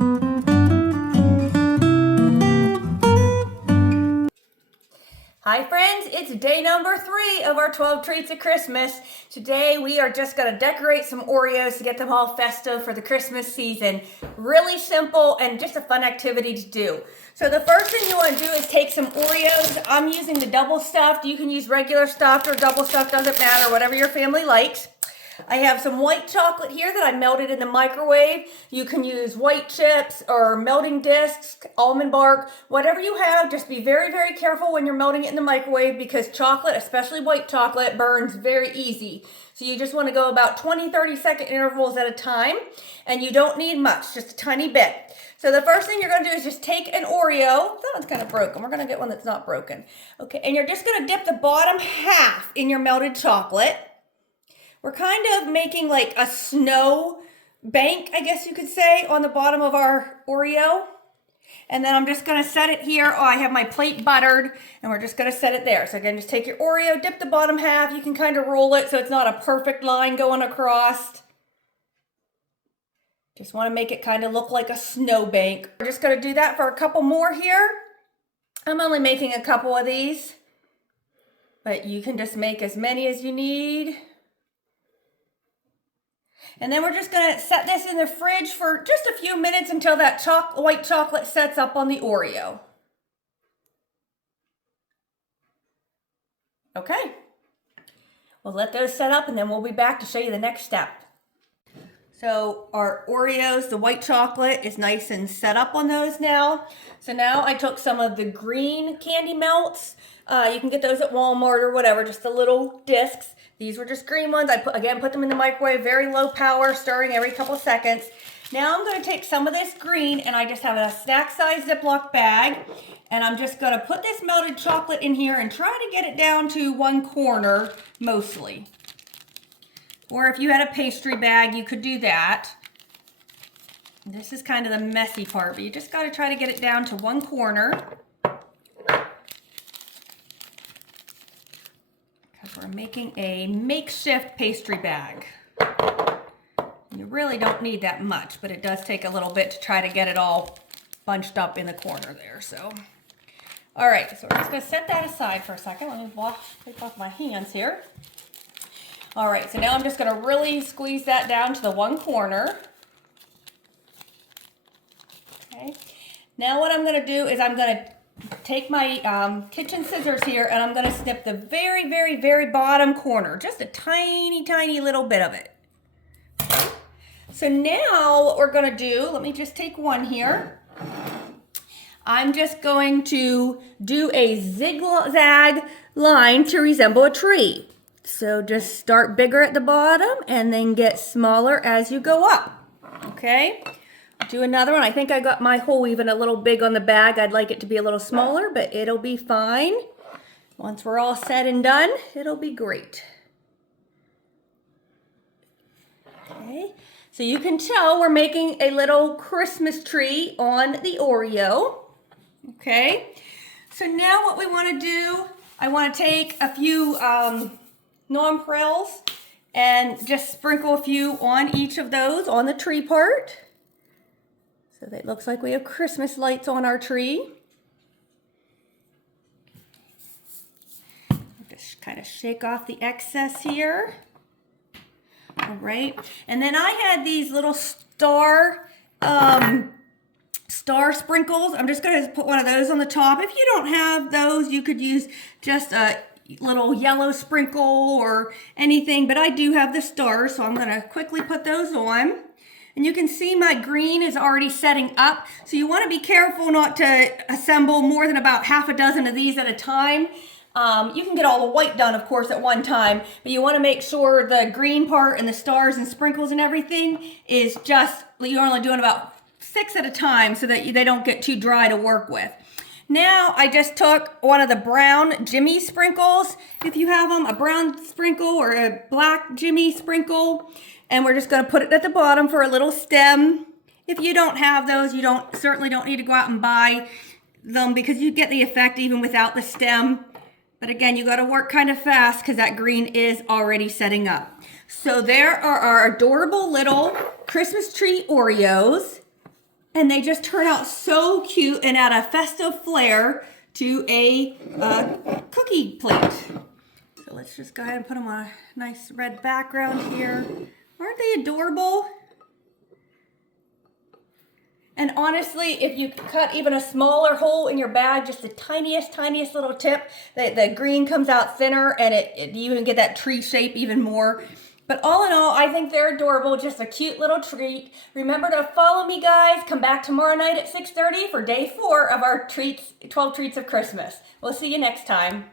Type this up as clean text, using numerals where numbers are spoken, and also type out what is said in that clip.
Hi friends, it's day number 3 of our 12 treats of Christmas. Today we are just going to decorate some Oreos to get them all festive for the Christmas season. Really simple and just a fun activity to do. So the first thing you want to do is take some Oreos. I'm using the double stuffed. You can use regular stuffed or double stuffed, doesn't matter, whatever your family likes. I have some white chocolate here that I melted in the microwave. You can use white chips or melting discs, almond bark, whatever you have. Just be very, very careful when you're melting it in the microwave because chocolate, especially white chocolate, burns very easy. So you just want to go about 20-30 second intervals at a time, and you don't need much, just a tiny bit. So the first thing you're going to do is just take an Oreo. That one's kind of broken. We're going to get one that's not broken. Okay, and you're just going to dip the bottom half in your melted chocolate. We're kind of making like a snow bank, I guess you could say, on the bottom of our Oreo. And then I'm just going to set it here. Oh, I have my plate buttered, and we're just going to set it there. So again, just take your Oreo, dip the bottom half. You can kind of roll it so it's not a perfect line going across. Just want to make it kind of look like a snow bank. We're just going to do that for a couple more here. I'm only making a couple of these, but you can just make as many as you need. And then we're just going to set this in the fridge for just a few minutes until that white chocolate sets up on the Oreo. Okay. We'll let those set up and then we'll be back to show you the next step. So our Oreos, the white chocolate is nice and set up on those now. So now I took some of the green candy melts. You can get those at Walmart or whatever, just the little discs. These were just green ones. I put them in the microwave, very low power, stirring every couple seconds. Now I'm going to take some of this green, and I just have a snack size Ziploc bag, and I'm just going to put this melted chocolate in here and try to get it down to one corner mostly. Or if you had a pastry bag, you could do that. This is kind of the messy part, but you just got to try to get it down to one corner. Because we're making a makeshift pastry bag. You really don't need that much, but it does take a little bit to try to get it all bunched up in the corner there. So, all right, so we're just going to set that aside for a second. Let me take off my hands here. All right, so now I'm just going to really squeeze that down to the one corner. Okay. Now what I'm going to do is I'm going to take my kitchen scissors here and I'm going to snip the very, very, very bottom corner. Just a tiny, tiny little bit of it. So now what we're going to do, let me just take one here. I'm just going to do a zigzag line to resemble a tree. So just start bigger at the bottom and then get smaller as you go up. Okay? Do another one. I think I got my hole even a little big on the bag. I'd like it to be a little smaller, but it'll be fine. Once we're all said and done, it'll be great. Okay? So you can tell we're making a little Christmas tree on the Oreo. Okay? So now what we want to do, I want to take a few nonpareils and just sprinkle a few on each of those on the tree part. So that looks like we have Christmas lights on our tree. Just kind of shake off the excess here. All right, and then I had these little star sprinkles. I'm just going to put one of those on the top. If you don't have those, you could use just a little yellow sprinkle or anything, but I do have the stars, so I'm going to quickly put those on. And you can see my green is already setting up, so you want to be careful not to assemble more than about half a dozen of these at a time. You can get all the white done, of course, at one time, but you want to make sure the green part and the stars and sprinkles and everything is just, you're only doing about 6 at a time so that they don't get too dry to work with. Now I just took one of the brown Jimmy sprinkles, if you have them, a brown sprinkle or a black Jimmy sprinkle, and we're just going to put it at the bottom for a little stem. If you don't have those, you certainly don't need to go out and buy them because you get the effect even without the stem. But again, you got to work kind of fast because that green is already setting up. So there are our adorable little Christmas tree Oreos. And they just turn out so cute and add a festive flair to a cookie plate. So let's just go ahead and put them on a nice red background here. Aren't they adorable? And honestly, if you cut even a smaller hole in your bag, just the tiniest little tip, the green comes out thinner and you even get that tree shape even more. But all in all, I think they're adorable, just a cute little treat. Remember to follow me, guys. Come back tomorrow night at 6:30 for day 4 of our 12 treats of Christmas. We'll see you next time.